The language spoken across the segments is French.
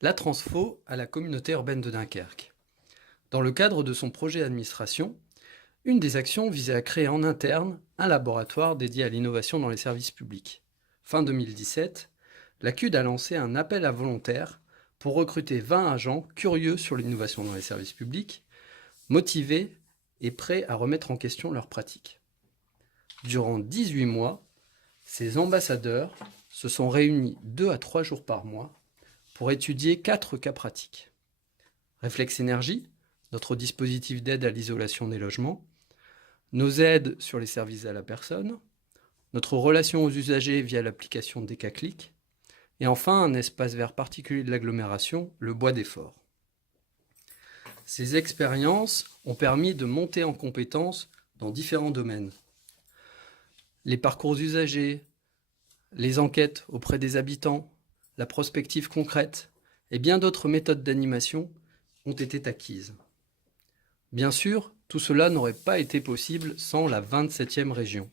La Transfo à la communauté urbaine de Dunkerque. Dans le cadre de son projet d'administration, une des actions visait à créer en interne un laboratoire dédié à l'innovation dans les services publics. Fin 2017, la CUD a lancé un appel à volontaires pour recruter 20 agents curieux sur l'innovation dans les services publics, motivés et prêts à remettre en question leurs pratiques. Durant 18 mois, ces ambassadeurs se sont réunis 2 à 3 jours par mois pour étudier 4 cas pratiques. Réflexe Énergie, notre dispositif d'aide à l'isolation des logements, nos aides sur les services à la personne, notre relation aux usagers via l'application DK-Click, et enfin un espace vert particulier de l'agglomération, le Bois des Forts. Ces expériences ont permis de monter en compétences dans différents domaines. Les parcours usagers, les enquêtes auprès des habitants, la prospective concrète et bien d'autres méthodes d'animation ont été acquises. Bien sûr, tout cela n'aurait pas été possible sans la 27e région.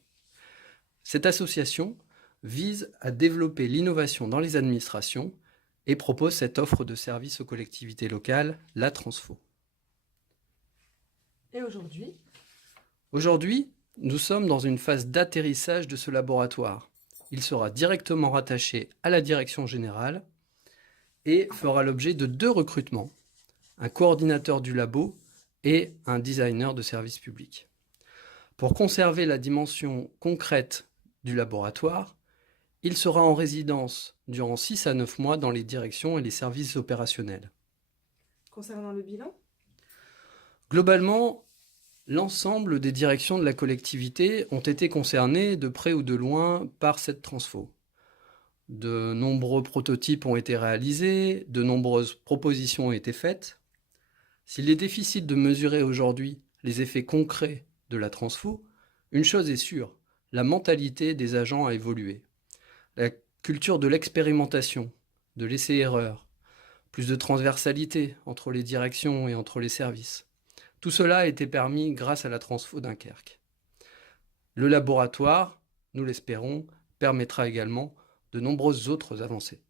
Cette association vise à développer l'innovation dans les administrations et propose cette offre de services aux collectivités locales, la Transfo. Et aujourd'hui ? Aujourd'hui, nous sommes dans une phase d'atterrissage de ce laboratoire. Il sera directement rattaché à la direction générale et fera l'objet de 2 recrutements, un coordinateur du labo et un designer de services publics. Pour conserver la dimension concrète du laboratoire, il sera en résidence durant 6 à 9 mois dans les directions et les services opérationnels. Concernant le bilan ? Globalement, l'ensemble des directions de la collectivité ont été concernées de près ou de loin par cette transfo. De nombreux prototypes ont été réalisés, de nombreuses propositions ont été faites. S'il est difficile de mesurer aujourd'hui les effets concrets de la transfo, une chose est sûre, la mentalité des agents a évolué. La culture de l'expérimentation, de l'essai-erreur, plus de transversalité entre les directions et entre les services. Tout cela a été permis grâce à la Transfo Dunkerque. Le laboratoire, nous l'espérons, permettra également de nombreuses autres avancées.